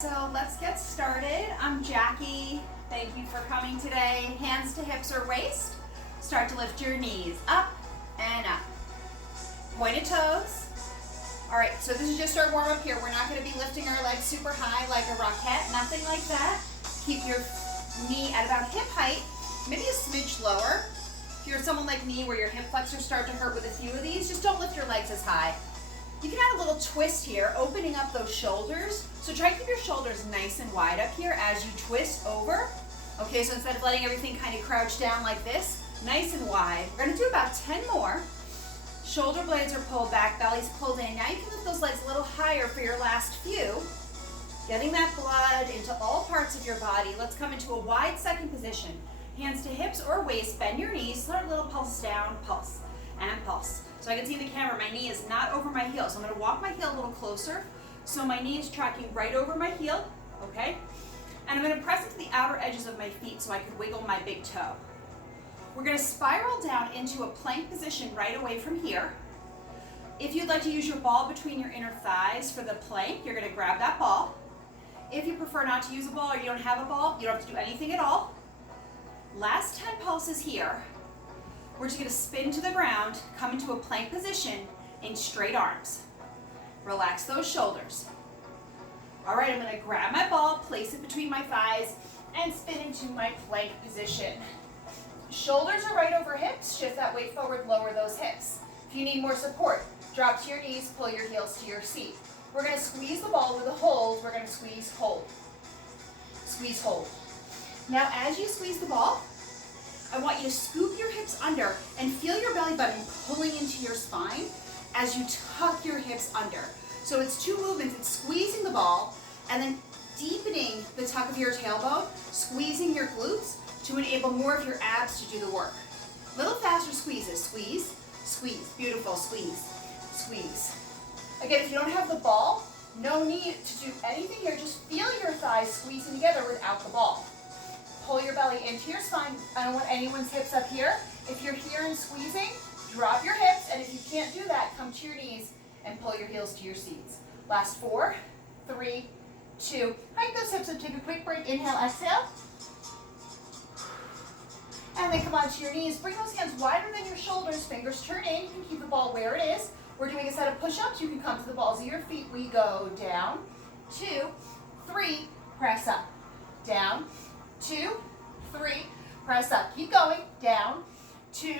So let's get started. I'm Jackie. Thank you for coming today. Hands to hips or waist. Start to lift your knees up and up. Pointed toes. All right, so this is just our warm up here. We're not going to be lifting our legs super high like a rocket, nothing like that. Keep your knee at about hip height, maybe a smidge lower. If you're someone like me where your hip flexors start to hurt with a few of these, just don't lift your legs as high. You can add a little twist here, opening up those shoulders. So try to keep your shoulders nice and wide up here as you twist over. Okay, so instead of letting everything kind of crouch down like this, nice and wide. We're gonna do about 10 more. Shoulder blades are pulled back, belly's pulled in. Now you can lift those legs a little higher for your last few. Getting that blood into all parts of your body. Let's come into a wide second position. Hands to hips or waist, bend your knees, start little pulses down, pulse, and pulse. So I can see in the camera, my knee is not over my heel. So I'm gonna walk my heel a little closer. So my knee is tracking right over my heel, okay? And I'm gonna press into the outer edges of my feet so I can wiggle my big toe. We're gonna spiral down into a plank position right away from here. If you'd like to use your ball between your inner thighs for the plank, you're gonna grab that ball. If you prefer not to use a ball or you don't have a ball, you don't have to do anything at all. Last 10 pulses here. We're just gonna spin to the ground, come into a plank position in straight arms. Relax those shoulders. All right, I'm gonna grab my ball, place it between my thighs, and spin into my plank position. Shoulders are right over hips, shift that weight forward, lower those hips. If you need more support, drop to your knees, pull your heels to your seat. We're gonna squeeze the ball with a hold, we're gonna squeeze, hold. Squeeze, hold. Now as you squeeze the ball, I want you to scoop your hips under and feel your belly button pulling into your spine as you tuck your hips under. So it's two movements. It's squeezing the ball and then deepening the tuck of your tailbone, squeezing your glutes to enable more of your abs to do the work. Little faster squeezes. Squeeze, squeeze. Beautiful. Squeeze, squeeze. Again, if you don't have the ball, no need to do anything here. Just feel your thighs squeezing together without the ball. Pull your belly into your spine. I don't want anyone's hips up here. If you're here and squeezing, drop your hips, and if you can't do that, come to your knees and pull your heels to your seats. Last 4, 3, 2. Hike those hips up, take a quick break. Inhale, exhale. And then come onto your knees. Bring those hands wider than your shoulders, fingers turn in. You can keep the ball where it is. We're doing a set of push-ups. You can come to the balls of your feet. We go down, 2, 3, press up, down, 2, 3, press up. Keep going, down, 2,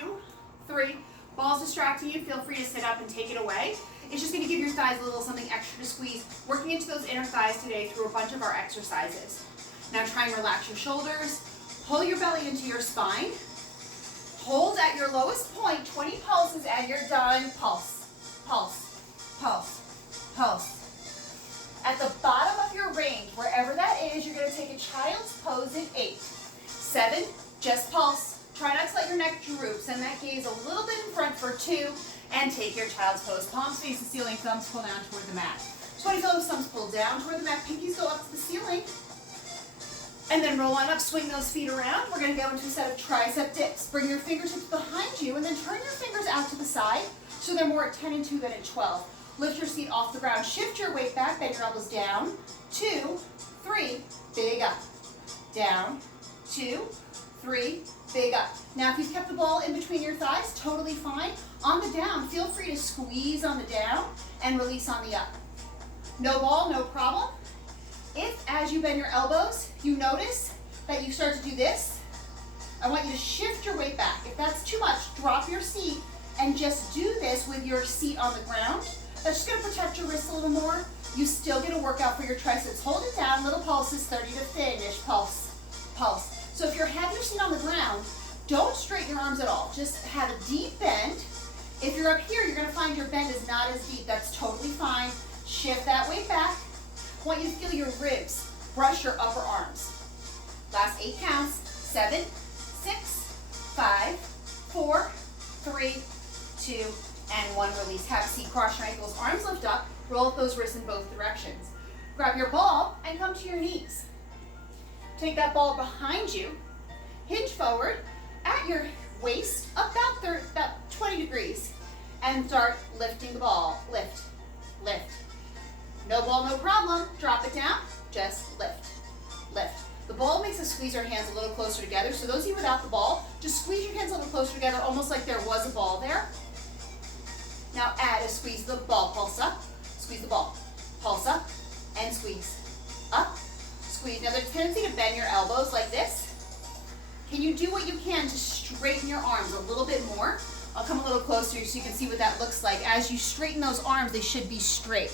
3. Ball's distracting you, feel free to sit up and take it away. It's just gonna give your thighs a little something extra to squeeze, working into those inner thighs today through a bunch of our exercises. Now try and relax your shoulders, pull your belly into your spine, hold at your lowest point, 20 pulses, and you're done. Pulse, pulse, pulse, pulse. At the bottom of your range, wherever that is, you're gonna take a child's pose in 8, 7, just pulse. Try not to let your neck droop. Send that gaze a little bit in front for 2, and take your child's pose. Palms face the ceiling, thumbs pull down toward the mat. So when you feel those thumbs pull down toward the mat, pinkies go up to the ceiling, and then roll on up, swing those feet around. We're gonna go into a set of tricep dips. Bring your fingertips behind you, and then turn your fingers out to the side, so they're more at 10 and 2 than at 12. Lift your seat off the ground, shift your weight back, bend your elbows down, 2, 3, big up, down, 2, 3, big up. Now if you've kept the ball in between your thighs, totally fine. On the down, feel free to squeeze on the down and release on the up. No ball, no problem. If as you bend your elbows, you notice that you start to do this, I want you to shift your weight back. If that's too much, drop your seat and just do this with your seat on the ground. That's just gonna protect your wrists a little more. You still get a workout for your triceps. Hold it down, little pulses, 30 to finish, pulse, pulse. So if you have your seat on the ground, don't straighten your arms at all. Just have a deep bend. If you're up here, you're gonna find your bend is not as deep. That's totally fine. Shift that weight back. I want you to feel your ribs brush your upper arms. Last 8 counts, 7, 6, 5, 4, 3, 2, and 1. Release. Have a seat, cross your ankles, arms lift up, roll up those wrists in both directions. Grab your ball and come to your knees. Take that ball behind you, hinge forward at your waist, about 20 degrees, and start lifting the ball. Lift, lift. No ball, no problem. Drop it down. just lift, lift. The ball makes us squeeze our hands a little closer together. So those of you without the ball, just squeeze your hands a little closer together, almost like there was a ball there. Now add a squeeze the ball, pulse up, squeeze the ball, pulse up, and squeeze, up, squeeze. Now there's a tendency to bend your elbows like this. Can you do what you can to straighten your arms a little bit more? I'll come a little closer so you can see what that looks like. As you straighten those arms, they should be straight.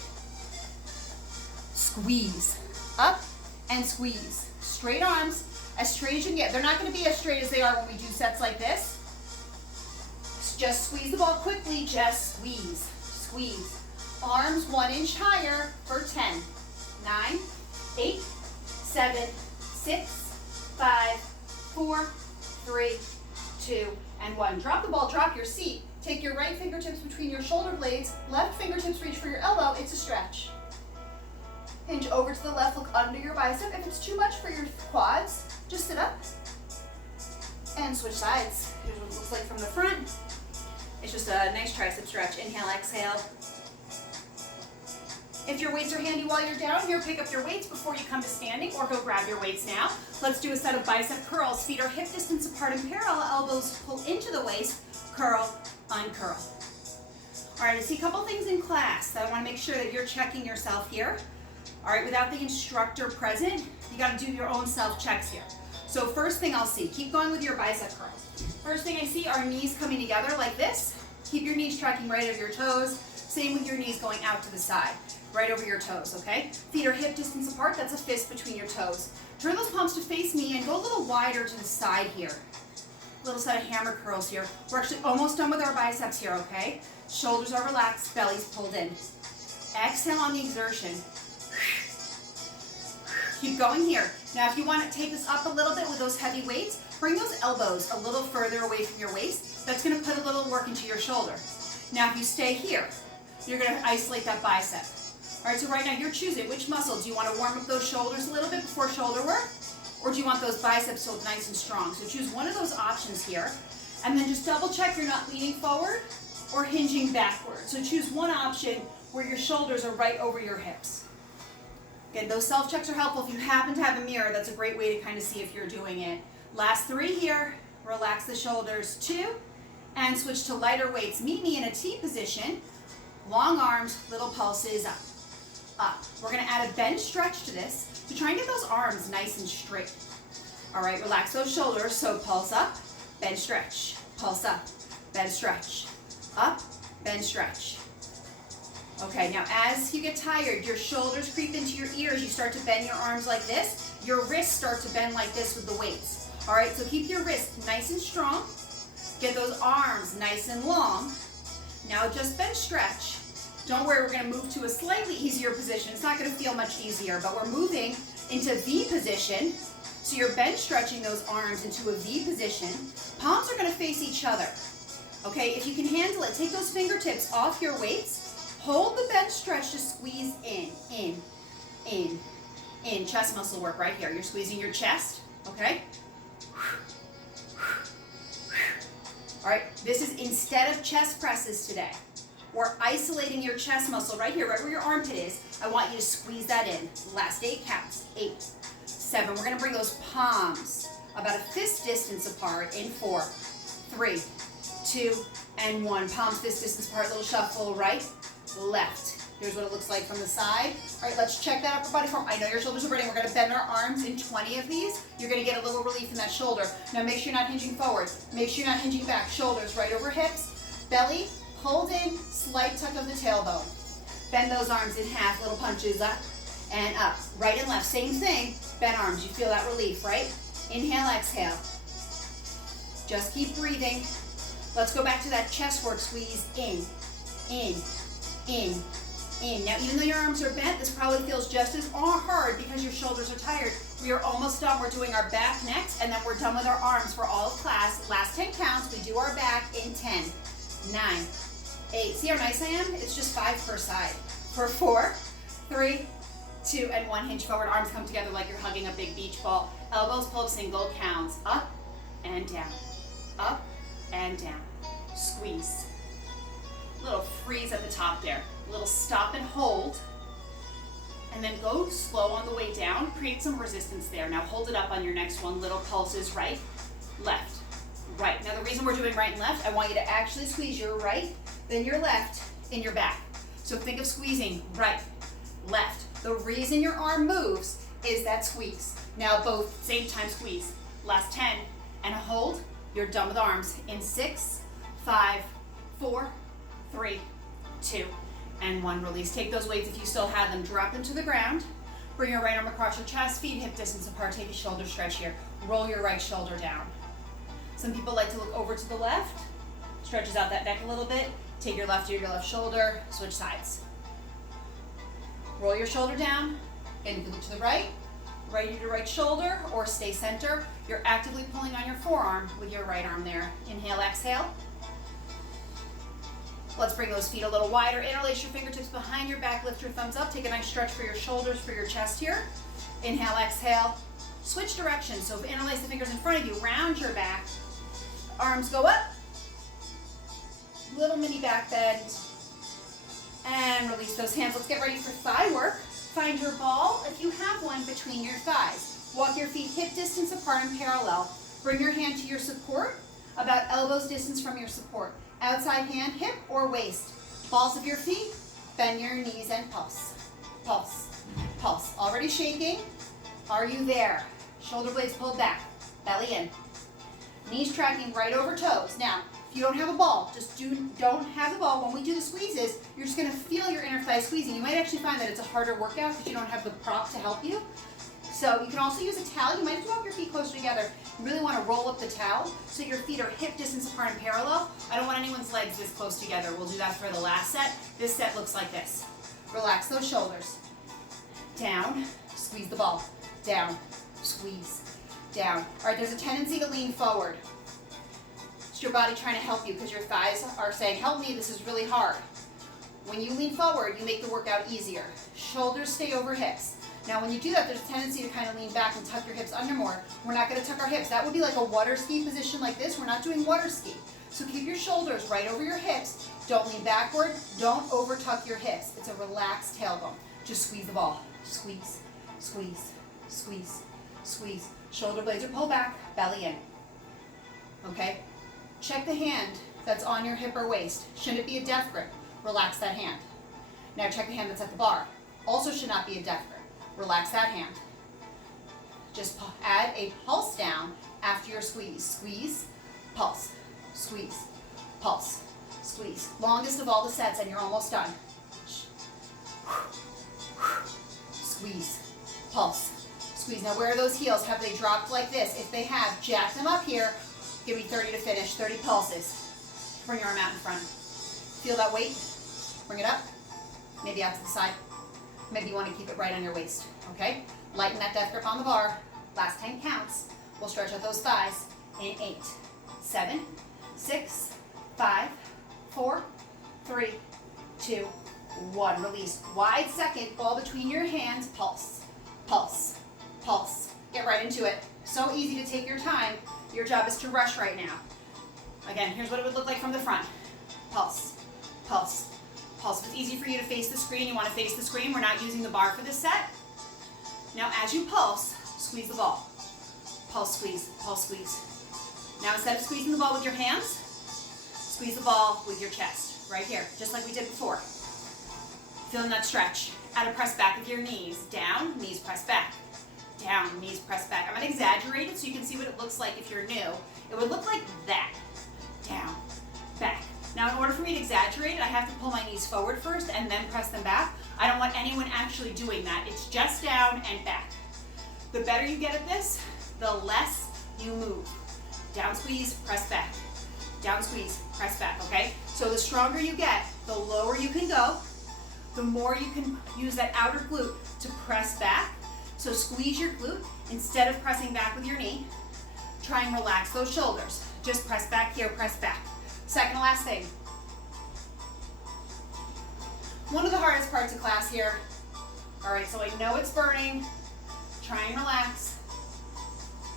Squeeze, up, and squeeze. Straight arms, as straight as you can get. They're not going to be as straight as they are when we do sets like this. Just squeeze the ball quickly, just squeeze, squeeze. Arms 1 inch higher for 10, 9, 8, 7, 6, 5, 4, 3, 2, and 1. Drop the ball, drop your seat. Take your right fingertips between your shoulder blades, left fingertips reach for your elbow, it's a stretch. Hinge over to the left, look under your bicep. If it's too much for your quads, just sit up and switch sides. Here's what it looks like from the front. It's just a nice tricep stretch. Inhale, exhale. If your weights are handy while you're down here, pick up your weights before you come to standing or go grab your weights now. Let's do a set of bicep curls. Feet are hip distance apart and parallel. Elbows pull into the waist. Curl, uncurl. All right, I see a couple things in class that I want to make sure that you're checking yourself here. All right, without the instructor present, you got to do your own self-checks here. So first thing I'll see, keep going with your bicep curls. First thing I see are knees coming together like this. Keep your knees tracking right over your toes. Same with your knees going out to the side, right over your toes, okay? Feet are hip distance apart, that's a fist between your toes. Turn those palms to face me and go a little wider to the side here. Little set of hammer curls here. We're actually almost done with our biceps here, okay? Shoulders are relaxed, belly's pulled in. Exhale on the exertion. Keep going here. Now if you want to take this up a little bit with those heavy weights, bring those elbows a little further away from your waist. That's going to put a little work into your shoulder. Now if you stay here, you're going to isolate that bicep. All right, so right now you're choosing which muscle. Do you want to warm up those shoulders a little bit before shoulder work? Or do you want those biceps to look nice and strong? So choose one of those options here. And then just double check you're not leaning forward or hinging backward. So choose one option where your shoulders are right over your hips. Again, those self-checks are helpful. If you happen to have a mirror, that's a great way to kind of see if you're doing it. Last 3 here. Relax the shoulders, 2, and switch to lighter weights. Meet me in a T position. Long arms, little pulses up, up. We're going to add a bench stretch to this to try and get those arms nice and straight. All right, relax those shoulders. So pulse up, bench stretch, pulse up, bench stretch, up, bench stretch. Okay, now as you get tired, your shoulders creep into your ears. You start to bend your arms like this. Your wrists start to bend like this with the weights. All right, so keep your wrists nice and strong. Get those arms nice and long. Now just bench stretch. Don't worry, we're going to move to a slightly easier position. It's not going to feel much easier, but we're moving into V position. So you're bench stretching those arms into a V position. Palms are going to face each other. Okay, if you can handle it, take those fingertips off your weights. Hold the bench stretch to squeeze in, in. Chest muscle work right here. You're squeezing your chest, okay? All right, this is instead of chest presses today. We're isolating your chest muscle right here, right where your armpit is. I want you to squeeze that in. Last 8 counts. 8, 7. We're going to bring those palms about a fist distance apart in 4, 3, 2, and 1. Palms fist distance apart. Little shuffle. Right, left. Here's what it looks like from the side. All right, let's check that upper body form. I know your shoulders are burning. We're going to bend our arms in 20 of these. You're going to get a little relief in that shoulder. Now make sure you're not hinging forward. Make sure you're not hinging back. Shoulders right over hips. Belly pulled in, slight tuck of the tailbone. Bend those arms in half, little punches up and up. Right and left, same thing. Bend arms, you feel that relief, right? Inhale, exhale. Just keep breathing. Let's go back to that chest work. Squeeze in, in. Now, even though your arms are bent, this probably feels just as hard because your shoulders are tired. We are almost done. We're doing our back next, and then we're done with our arms for all of class. Last 10 counts, we do our back in 10, 9, 8. See how nice I am? It's just 5 per side. For 4, 3, 2, and 1. Hinge forward. Arms come together like you're hugging a big beach ball. Elbows pull up single counts. Up and down. Up and down. Squeeze. Little freeze at the top there. A little stop and hold. and then go slow on the way down. Create some resistance there. Now hold it up on your next one. Little pulses, right, left, right. Now the reason we're doing right and left, I want you to actually squeeze your right, then your left in your back. So think of squeezing right, left. The reason your arm moves is that squeeze. Now both, same time squeeze. Last 10, and hold. You're done with arms in 6, 5, 4, 3, 2, and 1. Release. Take those weights if you still have them. Drop them to the ground. Bring your right arm across your chest, feet hip distance apart. Take a shoulder stretch here. Roll your right shoulder down. Some people like to look over to the left. Stretches out that neck a little bit. Take your left ear to your left shoulder. Switch sides. Roll your shoulder down. And you can look to the right. Right ear to right shoulder, or stay center. You're actively pulling on your forearm with your right arm there. Inhale, exhale. Let's bring those feet a little wider. Interlace your fingertips behind your back. Lift your thumbs up. Take a nice stretch for your shoulders, for your chest here. Inhale, exhale. Switch directions. So interlace the fingers in front of you. Round your back. Arms go up. Little mini back bend. And release those hands. Let's get ready for thigh work. Find your ball, if you have one, between your thighs. Walk your feet hip distance apart and parallel. Bring your hand to your support, about elbows distance from your support. Outside hand, hip or waist. Balls of your feet, bend your knees and pulse. Pulse, pulse. Already shaking? Are you there? Shoulder blades pulled back, belly in. Knees tracking right over toes. Now, if you don't have a ball, don't have the ball. When we do the squeezes, you're just gonna feel your inner thigh squeezing. You might actually find that it's a harder workout because you don't have the prop to help you. So you can also use a towel. You might have to walk your feet closer together. You really wanna roll up the towel so your feet are hip distance apart and parallel. I don't want anyone's legs this close together. We'll do that for the last set. This set looks like this. Relax those shoulders. Down, squeeze the ball. Down, squeeze, down. All right, there's a tendency to lean forward. It's your body trying to help you because your thighs are saying, help me, this is really hard. When you lean forward, you make the workout easier. Shoulders stay over hips. Now when you do that, there's a tendency to kind of lean back and tuck your hips under more. We're not gonna tuck our hips. That would be like a water ski position like this. We're not doing water ski. So keep your shoulders right over your hips. Don't lean backward. Don't over tuck your hips. It's a relaxed tailbone. Just squeeze the ball. Squeeze, squeeze, squeeze, squeeze. Shoulder blades are pulled back, belly in. Okay? Check the hand that's on your hip or waist. Shouldn't it be a death grip? Relax that hand. Now check the hand that's at the bar. Also should not be a death grip. Relax that hand. Just add a pulse down after your squeeze. Squeeze, pulse, squeeze, pulse, squeeze. Longest of all the sets and you're almost done. Squeeze, pulse, squeeze. Now where are those heels? Have they dropped like this? If they have, jack them up here. Give me 30 to finish, 30 pulses. Bring your arm out in front. Feel that weight? Bring it up. Maybe out to the side. Maybe you want to keep it right on your waist, okay? Lighten that death grip on the bar. Last 10 counts. We'll stretch out those thighs in 8, 7, 6, 5, 4, 3, 2, 1. Release. Wide second, ball between your hands. Pulse, pulse, pulse. Get right into it. So easy to take your time. Your job is to rush right now. Again, here's what it would look like from the front. Pulse, pulse, pulse. If it's easy for you to face the screen, you want to face the screen. We're not using the bar for this set. Now as you pulse, squeeze the ball. Pulse, squeeze, pulse, squeeze. Now instead of squeezing the ball with your hands, squeeze the ball with your chest. Right here, just like we did before. Feeling that stretch. Add a press back of your knees. Down, knees press back. Down, knees press back. I'm going to exaggerate it so you can see what it looks like if you're new. It would look like that. Down, back. Now in order for me to exaggerate it, I have to pull my knees forward first and then press them back. I don't want anyone actually doing that. It's just down and back. The better you get at this, the less you move. Down squeeze, press back. Down squeeze, press back, okay? So the stronger you get, the lower you can go, the more you can use that outer glute to press back. So squeeze your glute instead of pressing back with your knee. Try and relax those shoulders. Just press back here, press back. Second to last thing. One of the hardest parts of class here. All right, so I know it's burning. Try and relax.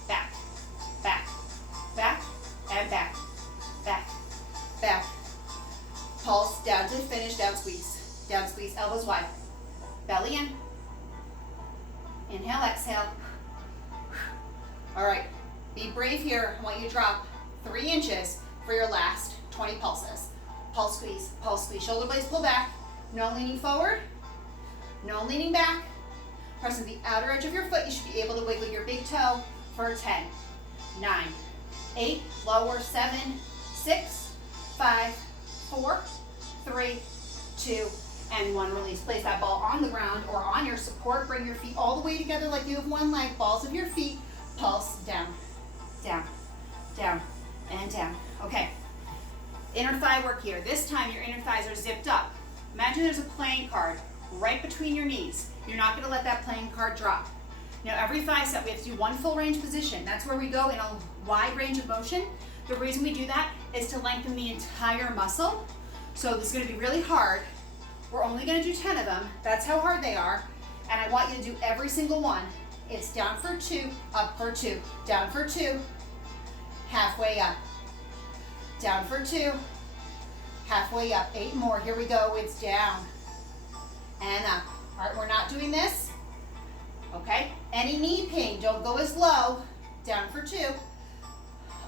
Back, back, back, and back, back, back. Pulse down to the finish, down squeeze, elbows wide. Belly in, exhale. All right, be brave here. I want you to drop 3 inches for your last 20 pulses. Pulse squeeze, shoulder blades pull back. No leaning forward, no leaning back. Pressing the outer edge of your foot, you should be able to wiggle your big toe for 10, 9, 8, lower, 7, 6, 5, 4, 3, 2, and 1. Release. Place that ball on the ground or on your support. Bring your feet all the way together like you have one leg. Balls of your feet. Pulse down, down, down, and down. Okay. Inner thigh work here. This time your inner thighs are zipped up. Imagine there's a playing card right between your knees. You're not going to let that playing card drop. Now every thigh set we have to do 1 full range position. That's where we go in a wide range of motion. The reason we do that is to lengthen the entire muscle. So this is going to be really hard. We're only going to do 10 of them. That's how hard they are. And I want you to do every single one. It's down for 2, up for 2, down for 2, halfway up, down for 2, halfway up. 8 more. Here we go. It's down and up. All right, we're not doing this. Okay. Any knee pain, don't go as low. Down for 2,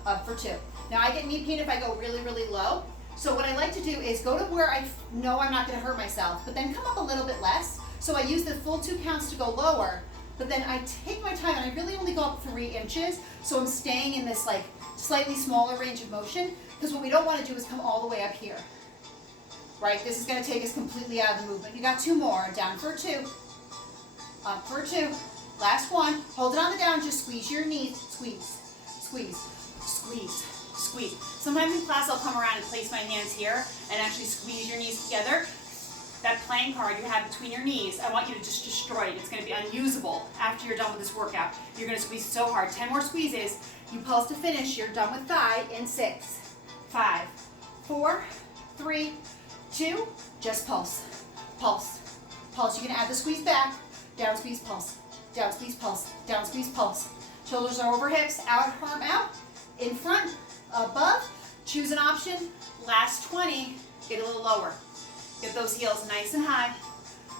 up for 2. Now I get knee pain if I go really, really low. So what I like to do is go to where I know I'm not going to hurt myself, but then come up a little bit less. So I use the full 2 counts to go lower, but then I take my time and I really only go up 3 inches. So I'm staying in this like slightly smaller range of motion, because what we don't want to do is come all the way up here. Right? This is going to take us completely out of the movement. You got 2 more. Down for 2, up for 2. Last one. Hold it on the down. Just squeeze your knees. Squeeze, squeeze, squeeze, squeeze. Sometimes in class I'll come around and place my hands here and actually squeeze your knees together. That playing card you have between your knees, I want you to just destroy it. It's going to be unusable after you're done with this workout. You're going to squeeze so hard. 10 more squeezes. You pulse to finish. You're done with thigh in 6, 5, 4, 3, 2. Just pulse, pulse, pulse. You can add the squeeze back. Down squeeze, pulse, down squeeze, pulse, down squeeze, pulse. Shoulders are over hips, out, arm out, in front, above. Choose an option. Last 20, get a little lower. Get those heels nice and high.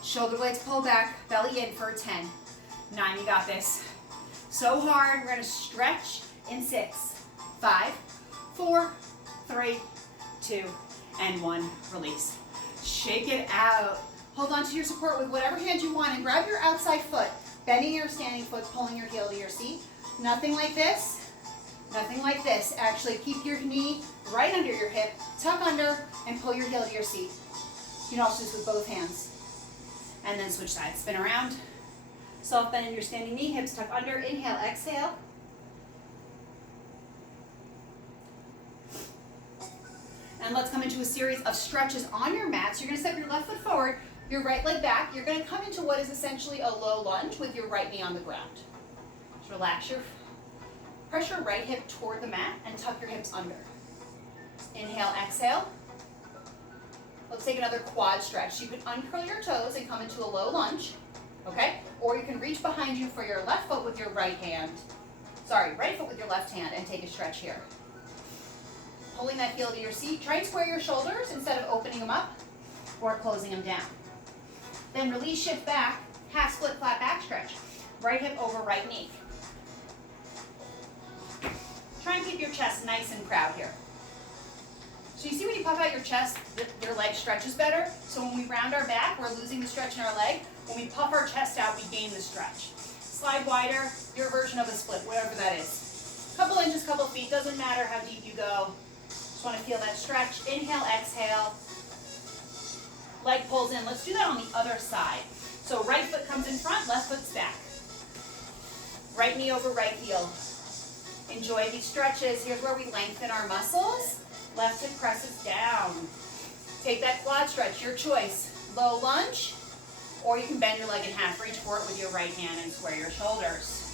Shoulder blades pull back, belly in for 10. 9, you got this. So hard, we're gonna stretch in 6, 5, 4, 3, 2, and 1, release. Shake it out. Hold on to your support with whatever hand you want and grab your outside foot, bending your standing foot, pulling your heel to your seat. Nothing like this, nothing like this. Actually, keep your knee right under your hip, tuck under, and pull your heel to your seat. You can also do this with both hands. And then switch sides. Spin around. Soft bend in your standing knee, hips tuck under. Inhale, exhale. And let's come into a series of stretches on your mat. So you're going to step your left foot forward, your right leg back. You're going to come into what is essentially a low lunge with your right knee on the ground. Just relax your, press your right hip toward the mat and tuck your hips under. Inhale, exhale. Let's take another quad stretch. You can uncurl your toes and come into a low lunge, okay? Or you can reach behind you for your left foot with your right foot with your left hand and take a stretch here. Pulling that heel to your seat. Try and square your shoulders instead of opening them up or closing them down. Then release, shift back, half split, flat back stretch. Right hip over right knee. Try and keep your chest nice and proud here. So you see when you puff out your chest, your leg stretches better. So when we round our back, we're losing the stretch in our leg. When we puff our chest out, we gain the stretch. Slide wider, your version of a split, whatever that is. Couple inches, couple feet, doesn't matter how deep you go. Just want to feel that stretch. Inhale, exhale. Leg pulls in. Let's do that on the other side. So right foot comes in front, left foot's back. Right knee over right heel. Enjoy these stretches. Here's where we lengthen our muscles. Left hip presses down. Take that quad stretch, your choice. Low lunge, or you can bend your leg in half. Reach for it with your right hand and square your shoulders.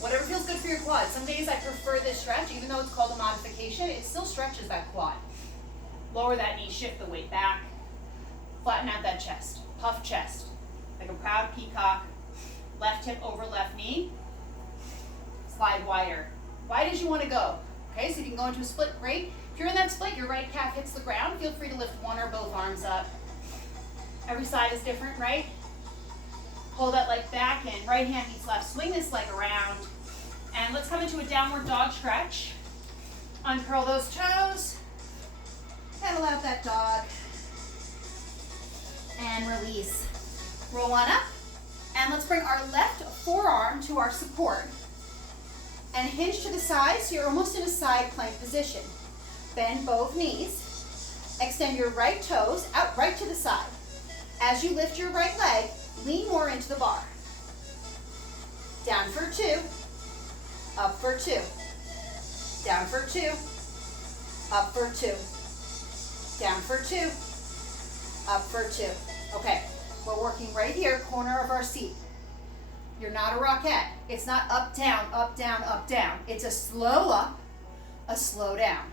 Whatever feels good for your quad. Some days I prefer this stretch, even though it's called a modification, it still stretches that quad. Lower that knee, shift the weight back. Flatten out that chest. Puff chest, like a proud peacock. Left hip over left knee. Slide wider. Wide as you want to go. Okay, so if you can go into a split, great. If you're in that split, your right calf hits the ground. Feel free to lift one or both arms up. Every side is different, right? back in. Right hand meets left. Swing this leg around. And let's come into a downward dog stretch. Uncurl those toes. Pedal out that dog. And release. Roll on up. And let's bring our left forearm to our support. And hinge to the side so you're almost in a side plank position. Bend both knees. Extend your right toes out right to the side. As you lift your right leg, lean more into the bar. Down for 2. Up for 2. Down for 2. Up for 2. Down for 2. Up for 2. Okay, we're working right here, corner of our seat. You're not a rockette. It's not up, down, up, down, up, down. It's a slow up, a slow down.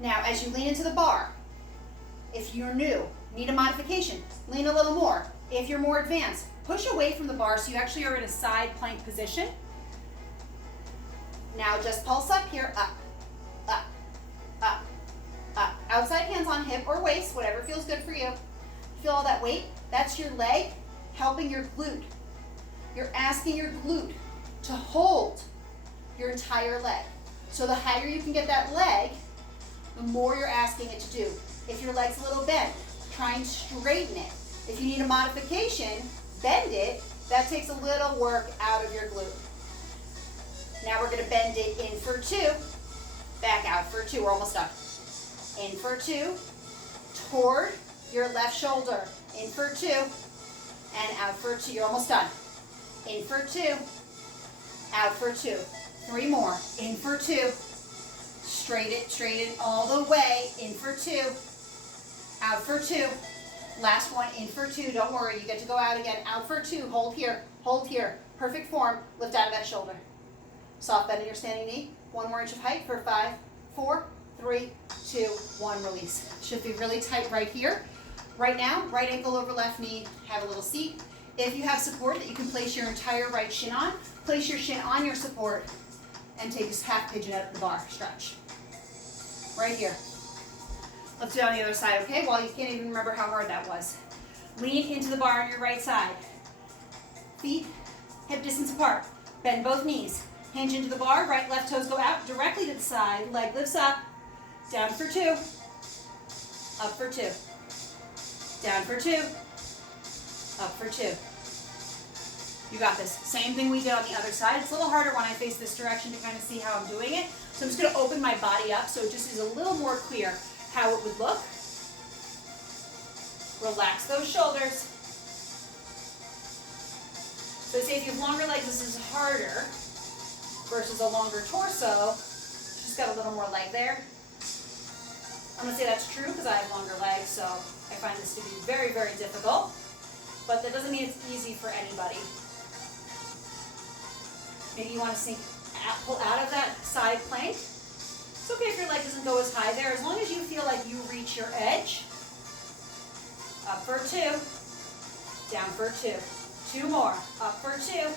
Now, as you lean into the bar, if you're new, need a modification, lean a little more. If you're more advanced, push away from the bar so you actually are in a side plank position. Now just pulse up here, up, up, up, up. Outside hands on hip or waist, whatever feels good for you. Feel all that weight? That's your leg helping your glute. You're asking your glute to hold your entire leg. So the higher you can get that leg, the more you're asking it to do. If your leg's a little bent, try and straighten it. If you need a modification, bend it. That takes a little work out of your glute. Now we're gonna bend it in for 2, back out for 2, we're almost done. In for 2, toward your left shoulder, in for 2, and out for 2, you're almost done. In for 2, out for 2, 3 more, in for 2, straighten all the way, in for 2, out for 2, last one, in for 2, don't worry, you get to go out again, out for 2, hold here, perfect form, lift out of that shoulder. Soft bend in your standing knee, 1 more inch of height for 5, 4, 3, 2, 1, release. Should be really tight right here. Right now, right ankle over left knee, have a little seat. If you have support that you can place your entire right shin on, place your shin on your support and take this half pigeon out of the bar, stretch. Right here. Let's do it on the other side, okay? Well, you can't even remember how hard that was. Lean into the bar on your right side. Feet hip distance apart. Bend both knees. Hinge into the bar, right, left toes go out directly to the side. Leg lifts up. Down for 2. Up for 2. Down for 2. Up for 2. You got this. Same thing we did on the other side. It's a little harder when I face this direction to kind of see how I'm doing it. So I'm just going to open my body up so it just is a little more clear how it would look. Relax those shoulders. So say if you have longer legs, this is harder versus a longer torso. Just got a little more leg there. I'm going to say that's true because I have longer legs, so I find this to be very, very difficult. But that doesn't mean it's easy for anybody. Maybe you want to pull out of that side plank. It's okay if your leg doesn't go as high there, as long as you feel like you reach your edge. Up for 2, down for 2. 2 more, up for 2,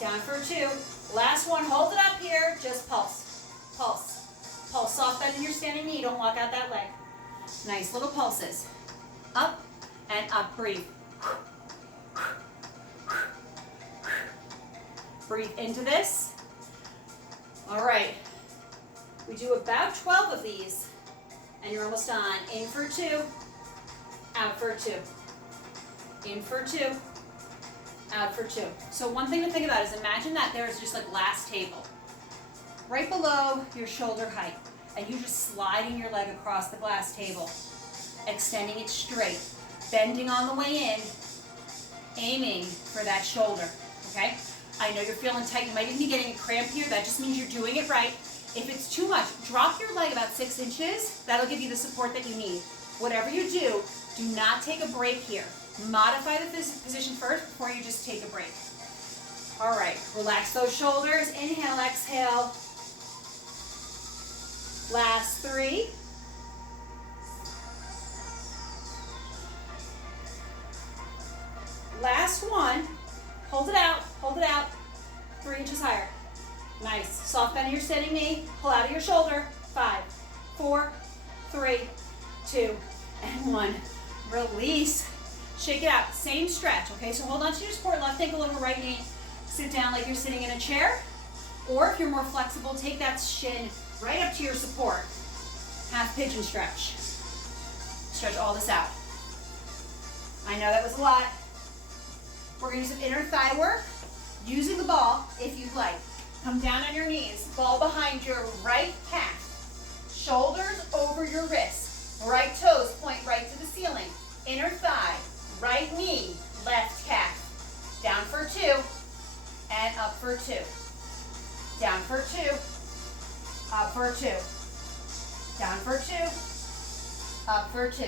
down for 2. Last one, hold it up here, just pulse, pulse, pulse. Soft bend in your standing knee, don't lock out that leg. Nice little pulses. Up and up, breathe. Breathe into this. All right, we do about 12 of these, and you're almost done. In for 2, out for 2. In for 2, out for 2. So one thing to think about is imagine that there's just a glass table right below your shoulder height, and you're just sliding your leg across the glass table, extending it straight, bending on the way in, aiming for that shoulder, okay? I know you're feeling tight. You might even be getting a cramp here. That just means you're doing it right. If it's too much, drop your leg about 6 inches. That'll give you the support that you need. Whatever you do not take a break here. Modify the position first before you just take a break. All right, relax those shoulders. Inhale, exhale. Last 3. Last 1. Hold it out, 3 inches higher. Nice. Soft bend in your standing knee. Pull out of your shoulder. 5, 4, 3, 2, and 1. Release. Shake it out, same stretch, okay? So hold on to your support, left ankle over right knee. Sit down like you're sitting in a chair. Or if you're more flexible, take that shin right up to your support. Half pigeon stretch. Stretch all this out. I know that was a lot. We're gonna do some inner thigh work, using the ball if you'd like. Come down on your knees, ball behind your right calf. Shoulders over your wrists. Right toes point right to the ceiling. Inner thigh, right knee, left calf. Down for 2, and up for 2. Down for 2, up for 2. Down for 2, up for 2.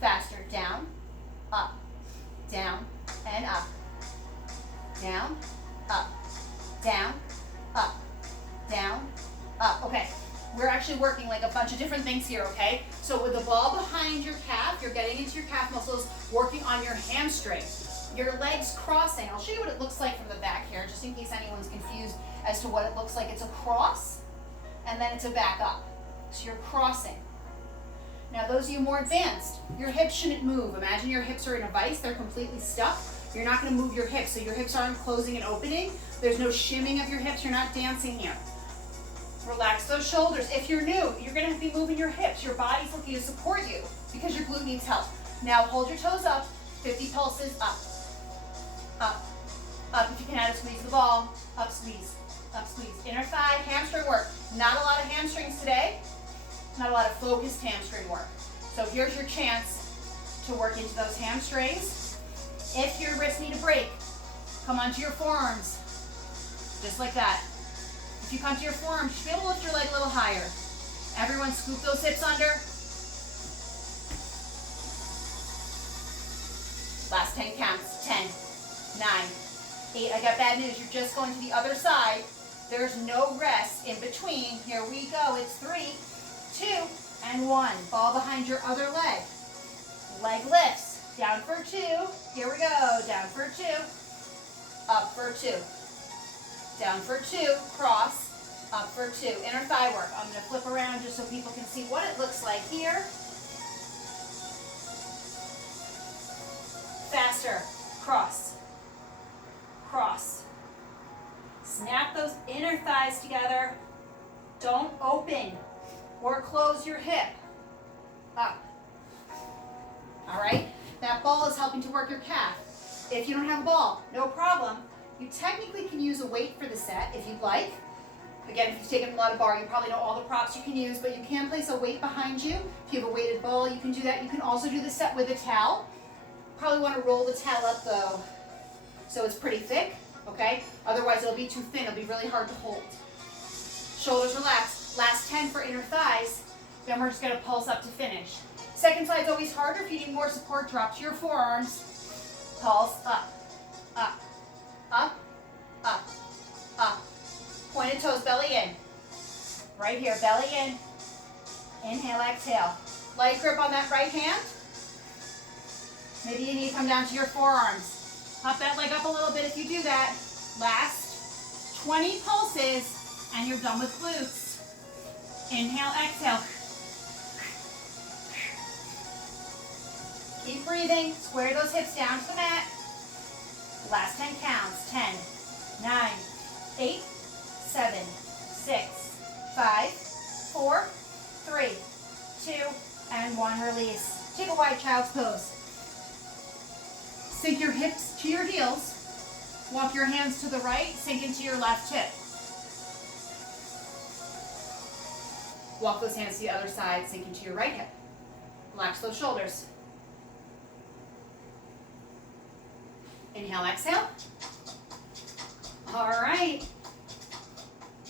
Faster, down, up, down, and up. Down, up, down, up, down, up. Okay, we're actually working like a bunch of different things here, okay? So with the ball behind your calf, you're getting into your calf muscles, working on your hamstring. Your legs crossing. I'll show you what it looks like from the back here, just in case anyone's confused as to what it looks like. It's a cross, and then it's a back up. So you're crossing. Now those of you more advanced, your hips shouldn't move. Imagine your hips are in a vise, they're completely stuck. You're not gonna move your hips, so your hips aren't closing and opening. There's no shimming of your hips, you're not dancing here. Relax those shoulders. If you're new, you're gonna be moving your hips. Your body's looking to support you because your glute needs help. Now hold your toes up, 50 pulses, up, up, up. If you can add a squeeze of the ball, up, squeeze, up, squeeze. Inner thigh, hamstring work. Not a lot of hamstrings today, not a lot of focused hamstring work. So here's your chance to work into those hamstrings. If your wrists need a break, come onto your forearms, just like that. If you come to your forearms, you should be able to lift your leg a little higher. Everyone scoop those hips under. Last 10 counts. 10, 9, 8. I got bad news. You're just going to the other side. There's no rest in between. Here we go. It's 3, 2, and 1. Ball behind your other leg. Leg lifts. Down for 2. Here we go. Down for 2. Up for 2. Down for 2. Cross. Up for 2. Inner thigh work. I'm going to flip around just so people can see what it looks like here. Faster. Cross. Cross. Snap those inner thighs together. Don't open or close your hip. Up. All right? That ball is helping to work your calf. If you don't have a ball, no problem. You technically can use a weight for the set if you'd like. Again, if you've taken a lot of bar, you probably know all the props you can use, but you can place a weight behind you. If you have a weighted ball, you can do that. You can also do the set with a towel. Probably want to roll the towel up though, so it's pretty thick, okay? Otherwise it'll be too thin, it'll be really hard to hold. Shoulders relaxed. Last 10 for inner thighs, then we're just gonna pulse up to finish. Second side's always harder. If you need more support, drop to your forearms. Pulse up, up, up, up, up. Pointed toes, belly in. Right here, belly in. Inhale, exhale. Light grip on that right hand. Maybe you need to come down to your forearms. Pop that leg up a little bit if you do that. Last 20 pulses, and you're done with glutes. Inhale, exhale. Keep breathing. Square those hips down to the mat. Last 10 counts. 10, 9, 8, 7, 6, 5, 4, 3, 2, and 1. Release. Take a wide child's pose. Sink your hips to your heels. Walk your hands to the right. Sink into your left hip. Walk those hands to the other side. Sink into your right hip. Relax those shoulders. Inhale, exhale. All right.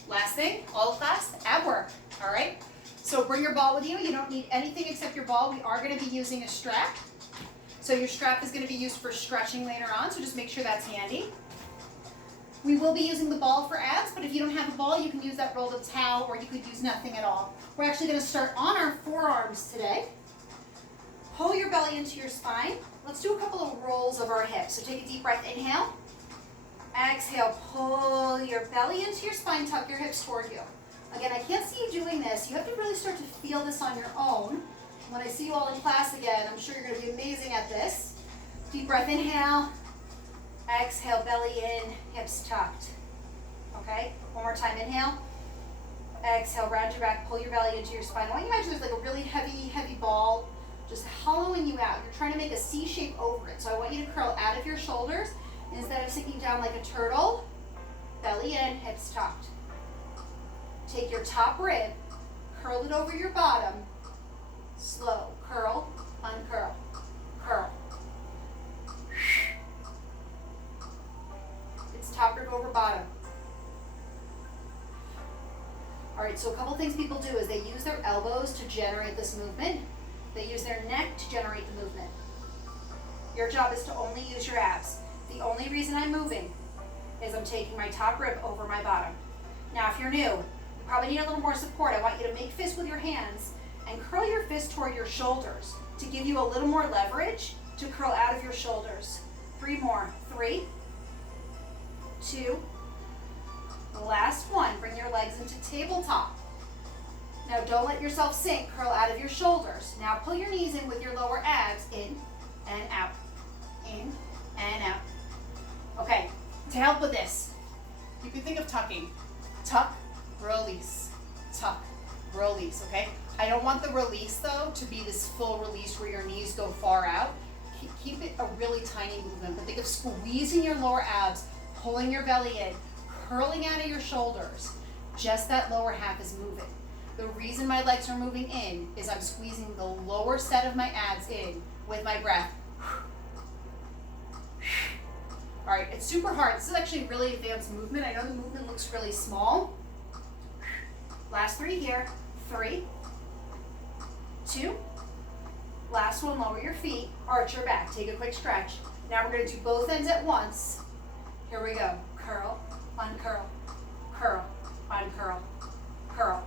Last thing, all class, ab work. All right. So bring your ball with you. You don't need anything except your ball. We are going to be using a strap. So your strap is going to be used for stretching later on, so just make sure that's handy. We will be using the ball for abs, but if you don't have a ball, you can use that rolled up towel, or you could use nothing at all. We're actually going to start on our forearms today. Pull your belly into your spine. Let's do a couple of rolls of our hips. So take a deep breath, inhale. Exhale, pull your belly into your spine, tuck your hips toward you. Again, I can't see you doing this. You have to really start to feel this on your own. When I see you all in class again, I'm sure you're going to be amazing at this. Deep breath, inhale. Exhale, belly in, hips tucked. Okay, one more time, inhale. Exhale, round your back, pull your belly into your spine. I want you to imagine there's like a really heavy, heavy ball just hollowing you out. You're trying to make a C shape over it. So I want you to curl out of your shoulders instead of sinking down like a turtle. Belly in, hips tucked. Take your top rib, curl it over your bottom. Slow, curl, uncurl, curl. It's top rib over bottom. All right, so a couple things people do is they use their elbows to generate this movement. They use their neck to generate the movement. Your job is to only use your abs. The only reason I'm moving is I'm taking my top rib over my bottom. Now, if you're new, you probably need a little more support. I want you to make fists with your hands and curl your fist toward your shoulders to give you a little more leverage to curl out of your shoulders. 3 more. 3, 2, last one. Bring your legs into tabletop. Now don't let yourself sink. Curl out of your shoulders. Now pull your knees in with your lower abs. In and out. In and out. Okay, to help with this, you can think of tucking. Tuck, release. Tuck, release, okay? I don't want the release though to be this full release where your knees go far out. Keep it a really tiny movement, but think of squeezing your lower abs, pulling your belly in, curling out of your shoulders. Just that lower half is moving. The reason my legs are moving in is I'm squeezing the lower set of my abs in with my breath. All right, it's super hard. This is actually a really advanced movement. I know the movement looks really small. Last 3 here. 3, 2, last one, lower your feet, arch your back, take a quick stretch. Now we're going to do both ends at once. Here we go. Curl, uncurl, curl, uncurl, curl,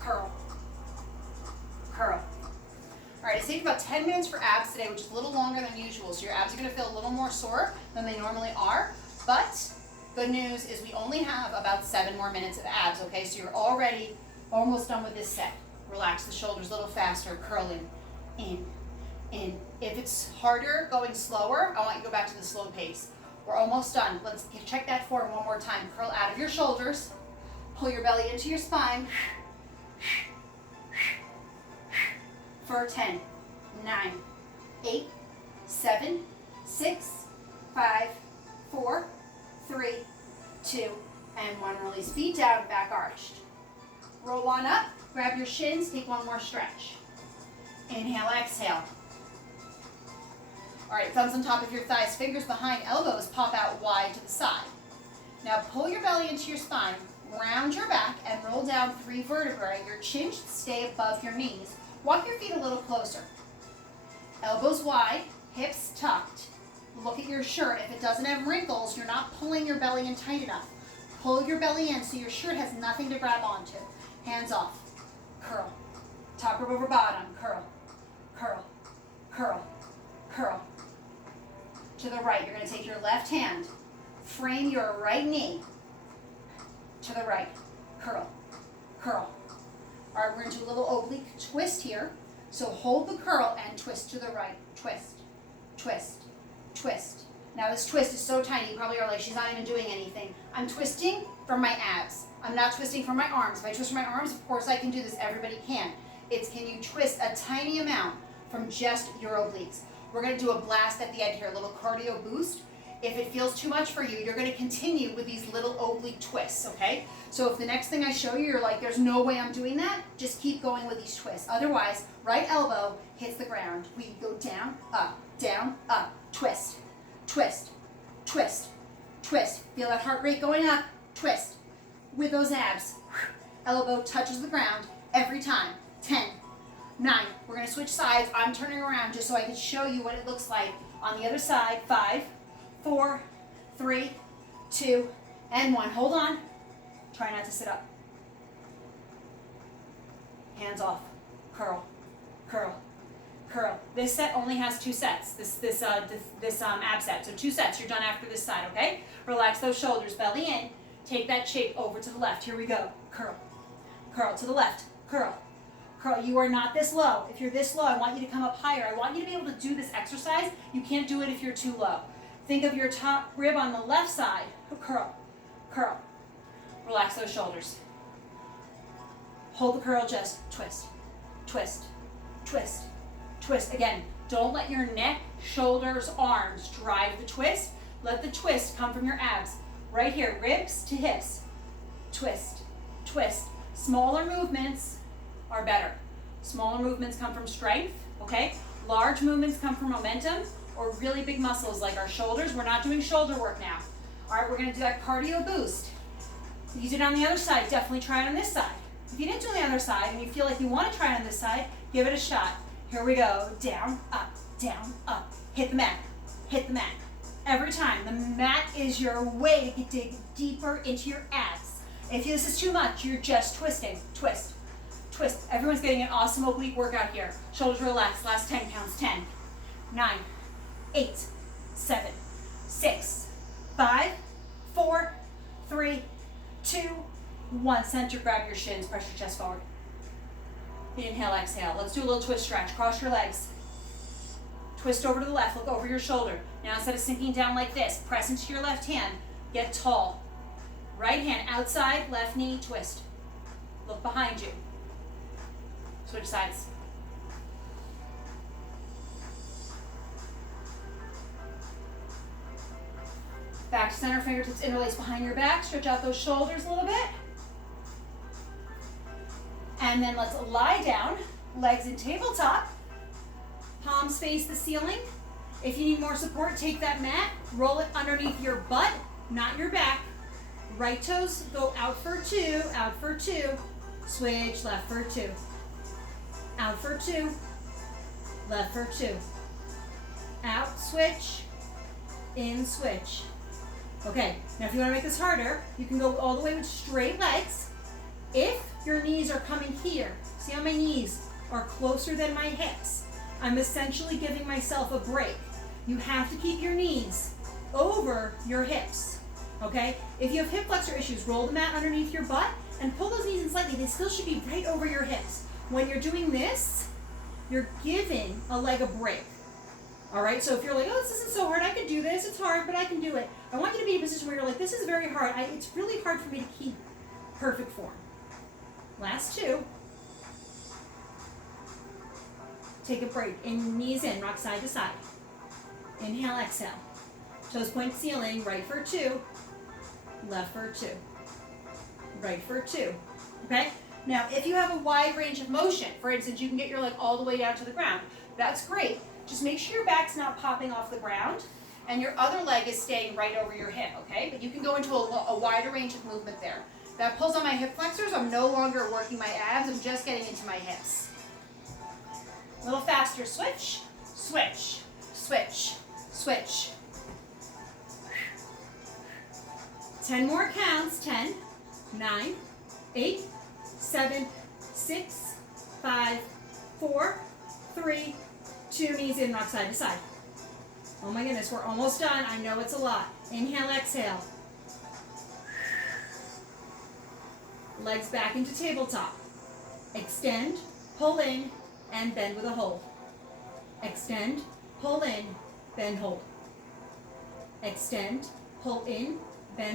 curl, curl. All right, it's taking about 10 minutes for abs today, which is a little longer than usual. So your abs are going to feel a little more sore than they normally are. But good news is we only have about 7 more minutes of abs, okay? So you're already almost done with this set. Relax the shoulders a little faster, curling in, in. If it's harder going slower, I want you to go back to the slow pace. We're almost done. Let's check that form one more time. Curl out of your shoulders, pull your belly into your spine. For 10, 9, 8, 7, 6, 5, 4, 3, 2, and 1. Release. Feet down, back arched. Roll on up, grab your shins, take one more stretch. Inhale, exhale. All right, thumbs on top of your thighs, fingers behind elbows, pop out wide to the side. Now pull your belly into your spine, round your back, and roll down 3 vertebrae. Your chin should stay above your knees. Walk your feet a little closer. Elbows wide, hips tucked. Look at your shirt. If it doesn't have wrinkles, you're not pulling your belly in tight enough. Pull your belly in so your shirt has nothing to grab onto. Hands off. Curl. Top rib over bottom. Curl. Curl. Curl. Curl. To the right. You're going to take your left hand. Frame your right knee. To the right. Curl. Curl. All right, we're going to do a little oblique twist here. So hold the curl and twist to the right. Twist. Twist. Twist. Now this twist is so tiny, you probably are like, she's not even doing anything. I'm twisting from my abs. I'm not twisting from my arms. If I twist from my arms, of course I can do this. Everybody can. It's can you twist a tiny amount from just your obliques. We're going to do a blast at the end here, a little cardio boost. If it feels too much for you, you're going to continue with these little oblique twists, okay? So if the next thing I show you, you're like, there's no way I'm doing that, just keep going with these twists. Otherwise, right elbow hits the ground. We go down, up, twist, twist, twist, twist. Feel that heart rate going up, twist. With those abs, elbow touches the ground every time. 10, 9, we're going to switch sides. I'm turning around just so I can show you what it looks like on the other side. 5, 4, 3, 2, and 1. Hold on. Try not to sit up. Hands off. Curl, curl, curl. This set only has 2 sets. This ab set. So 2 sets. You're done after this side. Okay. Relax those shoulders. Belly in. Take that shape over to the left. Here we go. Curl, curl to the left. Curl, Curl. You are not this low. If you're this low, I want you to come up higher. I want you to be able to do this exercise. You can't do it if you're too low. Think of your top rib on the left side. Curl, curl. Relax those shoulders. Hold the curl, just twist, twist, twist, twist. Again, don't let your neck, shoulders, arms drive the twist. Let the twist come from your abs. Right here, ribs to hips. Twist, twist. Smaller movements are better. Smaller movements come from strength, okay? Large movements come from momentum or really big muscles like our shoulders. We're not doing shoulder work now. All right, we're gonna do that cardio boost. If you did it on the other side, definitely try it on this side. If you didn't do it on the other side and you feel like you wanna try it on this side, give it a shot. Here we go, down, up, hit the mat, hit the mat. Every time, the mat is your way to dig deeper into your abs. If this is too much, you're just twisting, twist, twist. Everyone's getting an awesome oblique workout here. Shoulders relaxed, last 10 counts, 10, 9, 8, 7, 6, 5, 4, 3, 2, 1. Center, grab your shins, press your chest forward. Inhale, exhale. Let's do a little twist stretch. Cross your legs. Twist over to the left, look over your shoulder. Now instead of sinking down like this, press into your left hand, get tall. Right hand outside, left knee, twist. Look behind you. Switch sides. Back to center, fingertips interlace behind your back. Stretch out those shoulders a little bit. And then let's lie down, legs in tabletop. Palms face the ceiling. If you need more support, take that mat, roll it underneath your butt, not your back. Right toes go out for 2, out for 2. Switch, left for 2. Out for 2, left for 2. Out, switch, in, switch. Okay, now if you want to make this harder, you can go all the way with straight legs. If your knees are coming here, see how my knees are closer than my hips? I'm essentially giving myself a break. You have to keep your knees over your hips, okay? If you have hip flexor issues, roll the mat underneath your butt and pull those knees in slightly. They still should be right over your hips. When you're doing this, you're giving a leg a break. All right, so if you're like, oh, this isn't so hard, I can do this, it's hard, but I can do it. I want you to be in a position where you're like, this is very hard. It's really hard for me to keep perfect form. Last 2. Take a break. In, knees in, rock side to side. Inhale, exhale. Toes point ceiling, right for 2, left for 2. Right for 2. Okay? Now, if you have a wide range of motion, for instance, you can get your leg all the way down to the ground. That's great. Just make sure your back's not popping off the ground and your other leg is staying right over your hip, okay? But you can go into a wider range of movement there. That pulls on my hip flexors. I'm no longer working my abs. I'm just getting into my hips. A little faster. Switch, switch, switch, switch. 10 more counts. 10, 9, 8, 7, 6, 5, 4, 3, 2, knees in, rock side to side. Oh my goodness, we're almost done. I know it's a lot. Inhale, exhale. Legs back into tabletop. Extend, pull in, and bend with a hold. Extend, pull in, bend, hold. Extend, pull in,